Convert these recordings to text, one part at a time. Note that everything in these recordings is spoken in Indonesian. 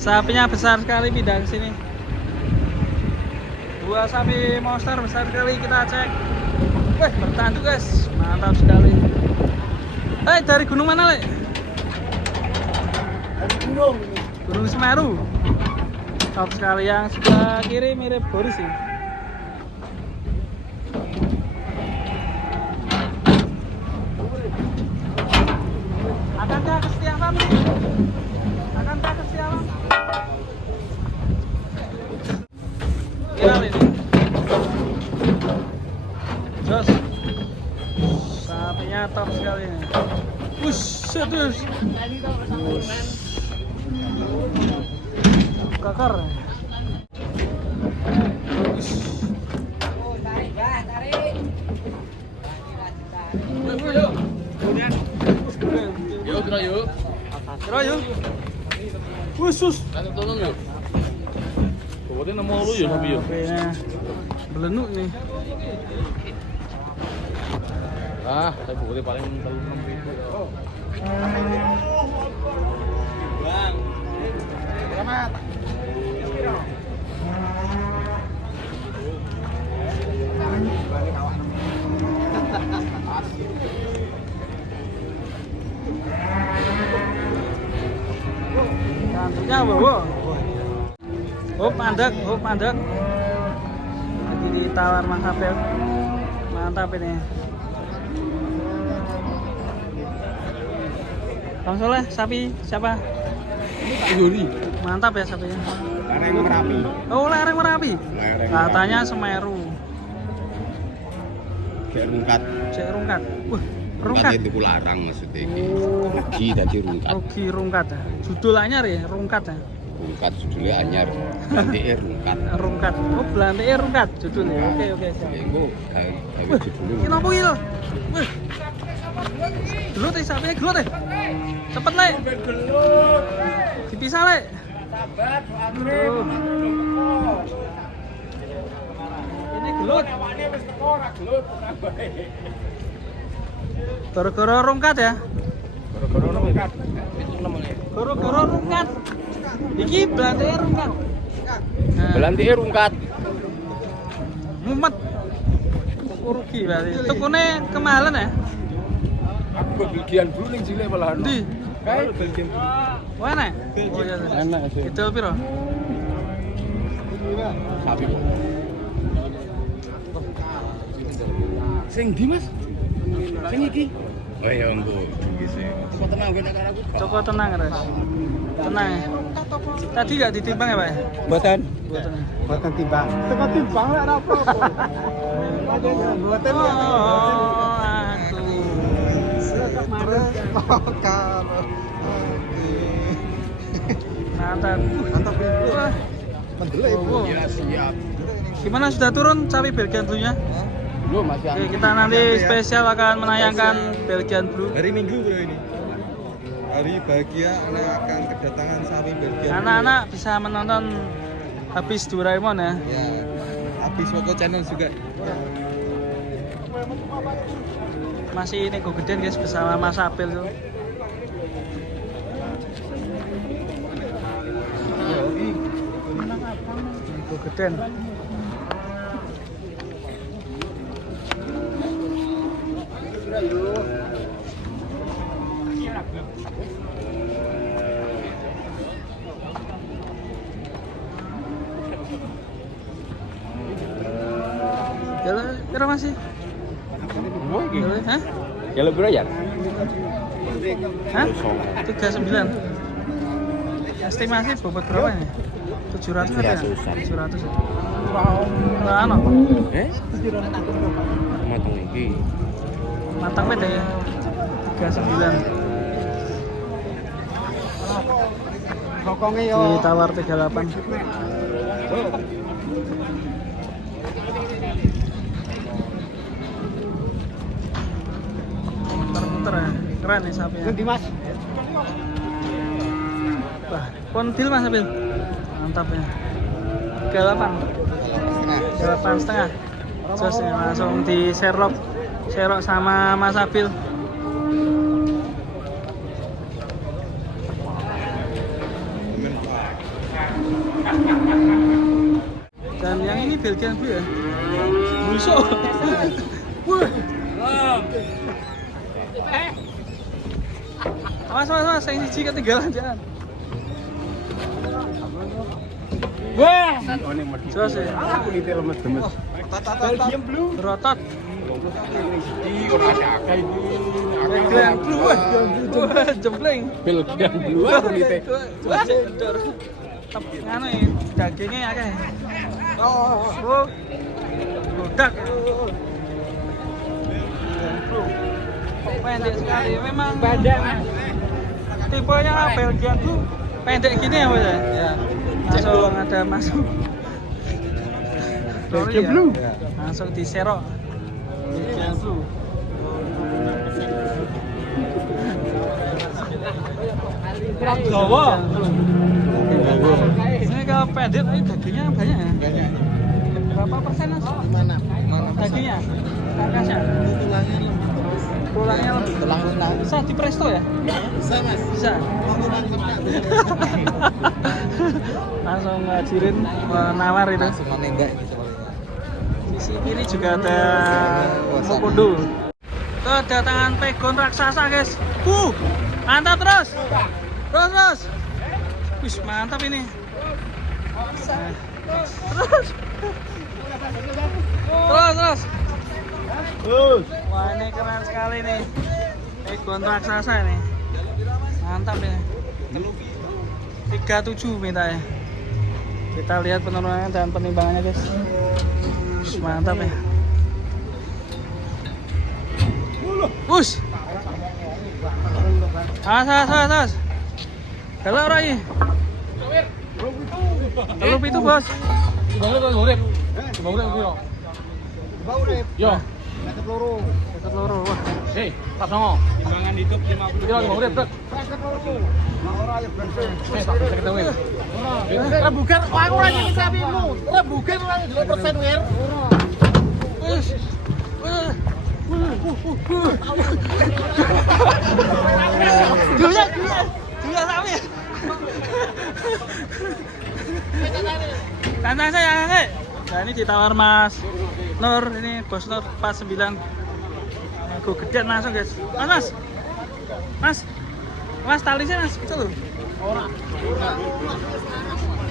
Sapinya besar sekali, pindah ke sini. Dua sapi monster besar sekali, kita cek. Wih, bertanduk guys, mantap sekali. Dari gunung mana, Le? Dari Gunung Semeru. Top sekali, yang sebelah kiri mirip Boris sih. Akankah kesetiaan? Akankah kesetiaan? Viral ini. Jos. Sapinya top sekali ini. Terus. Kakar. Yuk. Kira yuk. Khusus. Kan tolong yuk. Kemudian nama lu ya tapi yuk. Belenuk nih. Saya boleh paling 36.000. Bang. Selamat. Cantiknya bawa. Hop mandek. Lagi ditawar Mas Apel. Mantap ini. Bang Soleh, sapi siapa? Guri. Mantap ya sapinya. Lereng Merapi. Oh, lereng Merapi. Katanya Semeru. Kayak rungkat. Cek rungkat. Wah, rungkat. Itu larang maksudnya iki. Rugi dadi rungkat. Rugi rungkat. Judul anyar ya, rungkat ya. Rungkat judulnya anyar. Nanti rungkat. Rungkat. Oh, Belanda rungkat judulnya. Oke. Engko gawe judulnya. Ini apa iki lho? Wih. Gelut ya sapinya, gelut ya. Cepet, Le. Dipisah, Le. Ini gelut. Gara-gara rungkat ya. Gara-gara rungkat. Iki Belanda rungkat. Belanti rungkat. Mumet. Rugi berarti. Tukune kemahalan ya? Aku bagian dulu ning cilik malahan. Di. Kae bagian dulu. Mana? Oh iya. Enak sih. Itu piro? Sapi. Sing ndi, Mas? Sing iki. Oh iya, engko iki sih. Kok tenang ben nek aku. Coba tenang, Res. Tenang. Tadi enggak ditimbang ya, Pak? Mboten. Buatan. timbang. Teko timbang lek ora apa-apa. Mboten. Mantap. Wah. Mendelek. Ya siap. Gimana sudah turun sapi Belgian Blue-nya? Belum masih. Oke, kita nanti spesial akan menayangkan Belgian Blue. Hari Minggu bro ini. Hari bahagia anak akan kedatangan sapi Belgian. Anak-anak bisa menonton habis Doraemon ya. Ya. Habis Woko Channel juga. Masih nego geden guys bersama Mas Apil tuh. Nego geden. Kira masih? Hah? Ya lebih ya? Hah? 39. Estimasi bobot berapa ini? 700 ada ya? 700 ya? Nah, ano? Matang iki. Matang beda ya? 39. Kokongnya yo. Ditawar 38. Muter-muter ya, keren nih sapinya. Nanti Mas. Wah, kontil Mas Abil. Mantap ya. 38. 38 setengah. Terus ya, langsung di Sherlock sama Mas Abil. Belgian Blue ya? Busuk. Wah. Awas, yang siji ketinggalan jangan. Wah. Terus ya. Kulitnya lemes demes. Belgian Blue. Berotot. Iki ora ada akeh iki. Belgian Blue. Wah, jempleng. Belgian Blue kulitnya. Wah, dor. Tep nganu iki dagingnya akeh. Oh. Budak. Pendek sekali, memang badan. Tipenya Belgian Blue pendek gini ya Mas ya? Iya. Langsung ada masuk. Belgian Blue. Langsung diserok. Belgian Blue. Jawa. Ini kalau pendek ini dagingnya banyak ya? Banyak. Berapa persen Mas? Mana? Dagingnya? Karkasnya? Tulangnya lebih. Tulang renang. Bisa di presto ya? Bisa Mas. Bisa. Langsung ngajarin menawar itu. Langsung menembak ini sebenarnya. Sisi kiri juga ada Mokondo. Kedatangan pegon raksasa guys. Mantap terus. Terus. Wih, mantap ini. Terus. Wah, ini keren sekali nih. Pegon raksasa ini. Mantap ini. 37 minta ya. Kita lihat penurunannya dan penimbangannya guys. Mantap ya. Push. Awas. Kalau orang ini. Telup itu bos. Yo. Dekat loro. Wah. Hei, pas songo. Timbangan hidup 50. Kira 5 urip, Brek. Rebukan, aku ora nyekit sapimu. Rebukan ora 2% wir. Dua sapi. Santai saya. Nah ini ditawar Mas Nur, ini Bos Nur 49. Aku gedean langsung guys. Mas talisnya Mas gitu loh.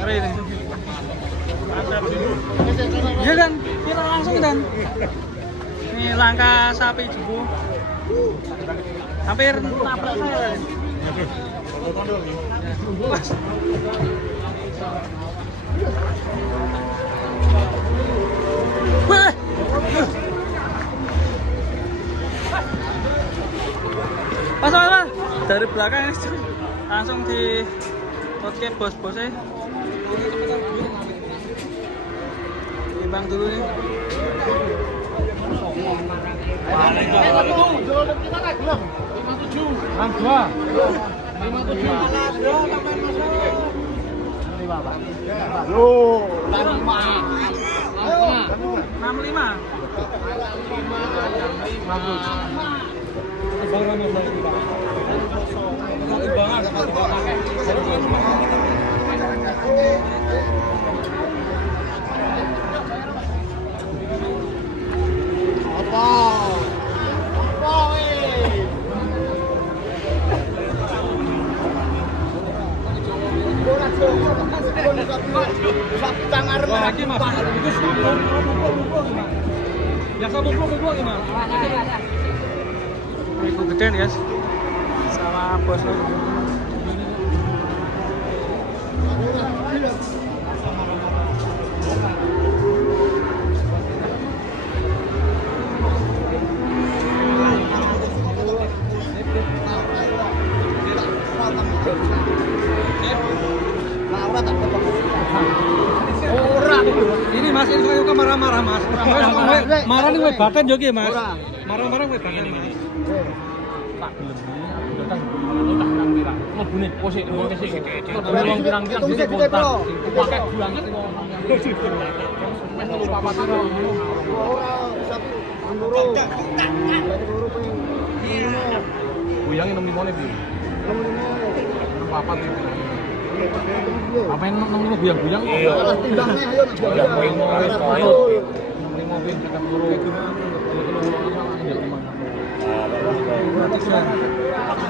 Hari ini. Iya dan viral langsung dan. Ini langkah sapi jebu. Hampir nabrak saya. Mas. Wah. Pas. Dari belakang ini langsung di podcast bos-bosnya. Timbang dulu nih. Lagi mas, itu yang satu puluh gimana? Itu gede ya, sama bos. Ini mas, ini saya marah-marah mas. Marah nih badan jogi mas. Marah-marah badan mas. Tak gelem iki datang tak nang pirang. Mlebune posik wong kesik. Mlebune wong pirang-pirang sing kontak. Pakai banget wong. Wis telu papat karo. Ora bisa loro. Loro pengen. Goyange 65 ne piye? 65. Papat iki. Apa yang nang limo buyang-buyang? Iya. Mobil dekat loro.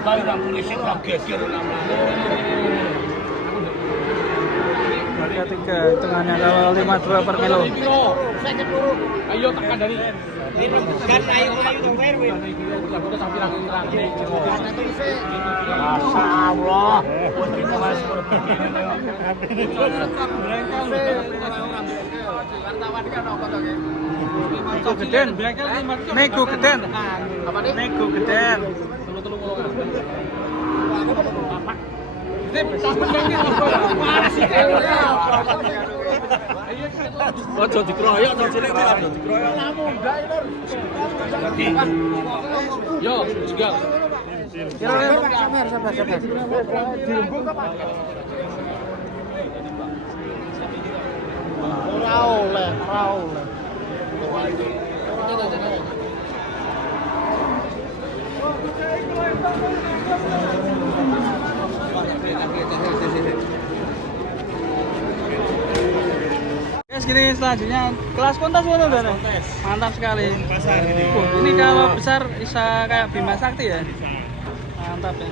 Kali nang polisi tak geger namanya. Harga 3 hitungannya kalau 52 per kilo. Ayo tekan dari. Kan ayo dong wer. Masya Allah. Nego geden. Nego geden. Nego geden. Ojo dikeroyok to cilik to ojo dikeroyok. Yo, juga. Sabar. Ora oleh. Guys, gini selanjutnya kelas kontes mana udah nih? Mantap sekali. Ini kalau besar bisa kayak Bima Sakti ya. Mantap ya.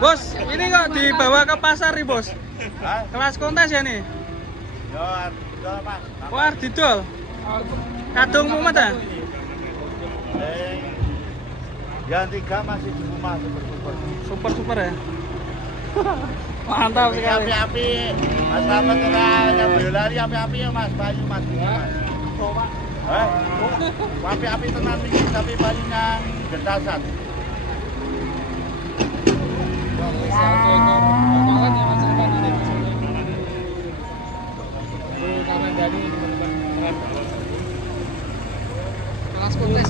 Bos, ini kok dibawa ke pasar nih bos? Kelas kontes ya nih? Wah, didol. Kadung mumet ya? Yang 3 masih di rumah Super ya. Mantap sekali. Api-api. Mas Selamat yang berlari api-api ya Mas Bayu Mas. Api-api tenan iki tapi paling nang gentasan. Kelas kontes.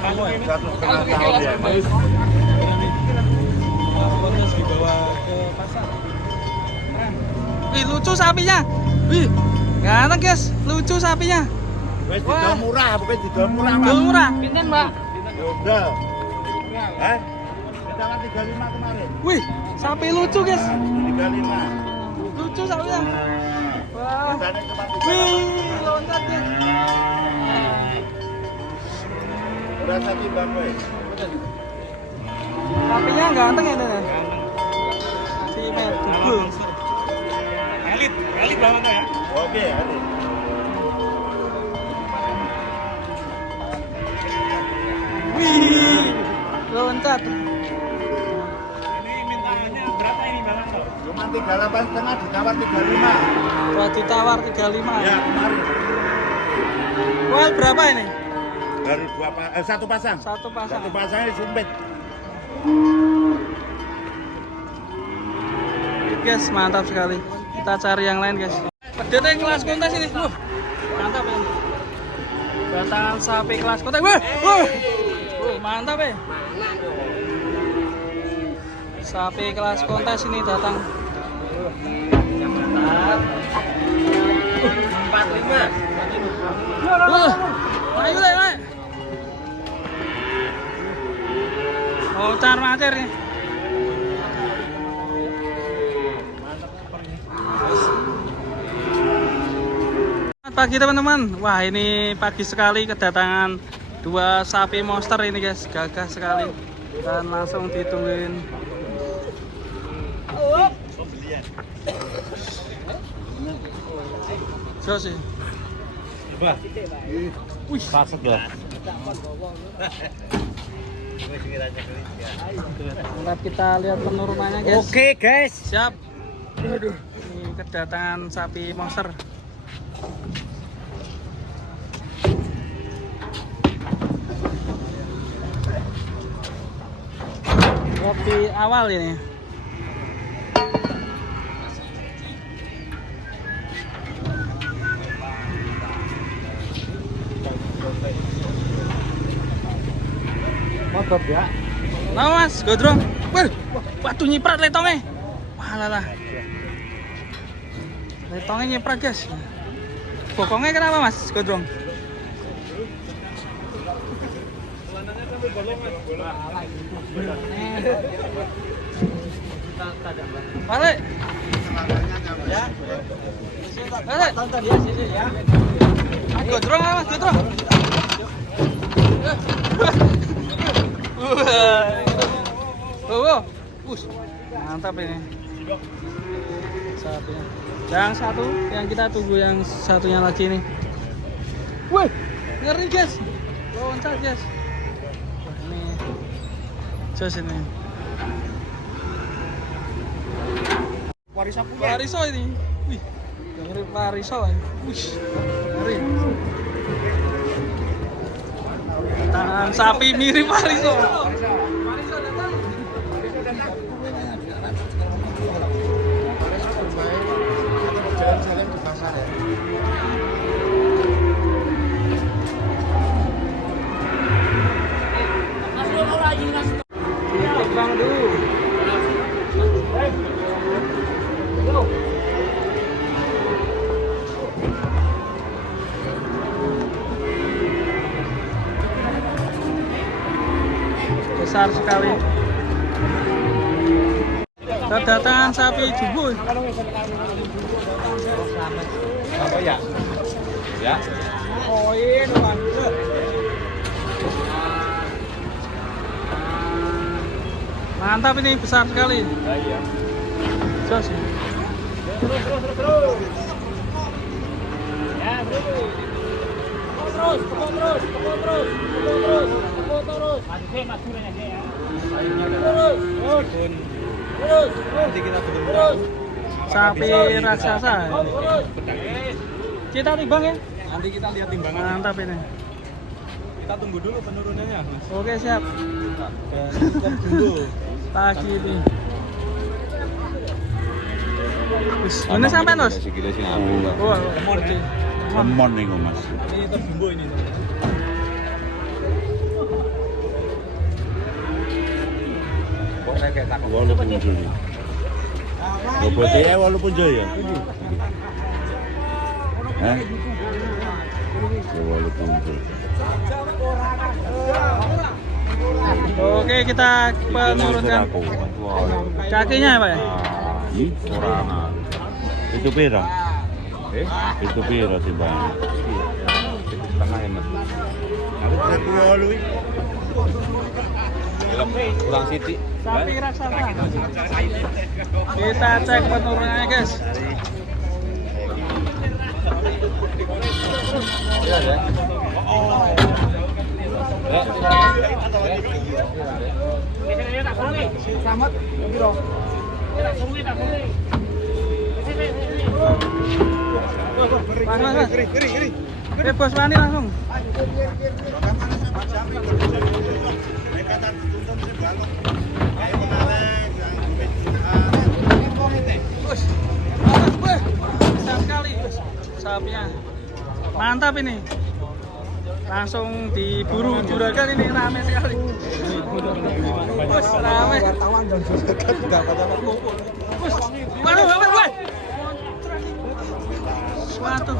1,5 tahun ya. Kontes dibawa ke pasar. Wih, lucu sapinya. Wih, ganteng guys, lucu sapinya. Wis didol murah, bukan didol murah Mas. Dol murah. Pinten, Mbak? Dol. Kita 35 kemarin. Wih, sapi lucu guys. 35. Lucu sapinya. Wah. Tadi tempat Wih, loncat guys. udah satu bang weh. Sapinya ganteng ya nih. Si Mel Dubul. Elit banget ya. Oke, ada. Wih, loncat. Ini mintaannya berapa ini Bang? Cuma 38,5 ditawar 35. Wah, ditawar 35. Ya, kemarin. Wah, berapa ini? Baru satu pasang. Satu pasang. Satu pasangnya sumpit. Guys, mantap sekali. Kita cari yang lain, guys. Pedete kelas kontes ini. Mantap ya. Datangan sapi kelas kontes. Mantap ya. Sapi kelas kontes ini datang. 45. Ayo deh, Mak. Oh, car-macer nih. Selamat pagi teman-teman. Wah, ini pagi sekali kedatangan 2 sapi monster ini guys, gagah sekali. Dan langsung ditungguin. Jos sih. Coba. Wih, Paset ya. Bentar kita lihat penurunannya guys. Oke, guys. Siap. Ini kedatangan sapi monster. Kopi awal ini. Mantap ya. Nah mas, godrong. Waduh nyiprat letongnya. Wah lah. Letongnya nyiprat guys. Bokongnya kenapa mas, godrong? Balik. Balik. Tonton ya sini ya. Godrong lah mas, godrong. Oh, mantap ini. Satunya. Yang satu, yang kita tunggu yang satunya lagi nih. Wih, ngeri guys. Loncat guys. Wah, ini jos ini. Wariso ini. Wih, mirip wariso ini. Wih, ngeri. Tangan sapi mirip wariso. Jalan-jalan di pasar ya. Bang dulu. Besar sekali. Kedatangan sapi jumbo. Apa ya? Ya. Koin, Bang. Mantap ini, besar sekali. Iya. Jos. Ya, terus. Terus. Maju aja ya. Nanti kita betul-betul. Sapi raksasa. Kita timbang ya. Nanti kita lihat timbangan. Mantap ini. Kita tunggu dulu penurunannya, Mas. Oke, siap. Dan cukup dulu. Pagi ini. Wis, mana sampai, Mas? Sikile sing aku. Oh, gede. Lemon niku, Mas. Ini terjumbo ini. Kok kayak tak walaupun juli. Bobot dia walaupun jaya. Hah? Ya walaupun juli. Oke, kita penurunkan kakinya ya, Pak ya? Orang. Itu pira? Itu pira timbang? Setengah ya, Mas. Kurang siti. Sapi raksasa. Kita cek penurunannya, guys. Selamat, Bro. Mas. Bos mani langsung. Besar sekali sapinya. Mantap ini. Langsung diburu juragan ini, rame sekali. Bos rame. Wartawan dan juragan enggak apa-apa. Bos, waduh. Waduh.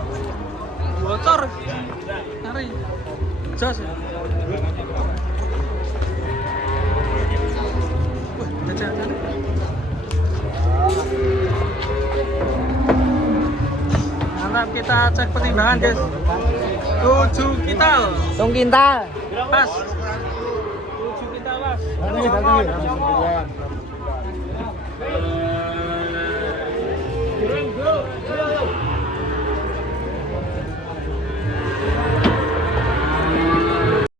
Bocor. Ngeri. Jos. Wah, jajan. Mantap, kita cek pertimbangan, guys. 7 kintal. Tung kintal. Pas. 7 kintal, Mas.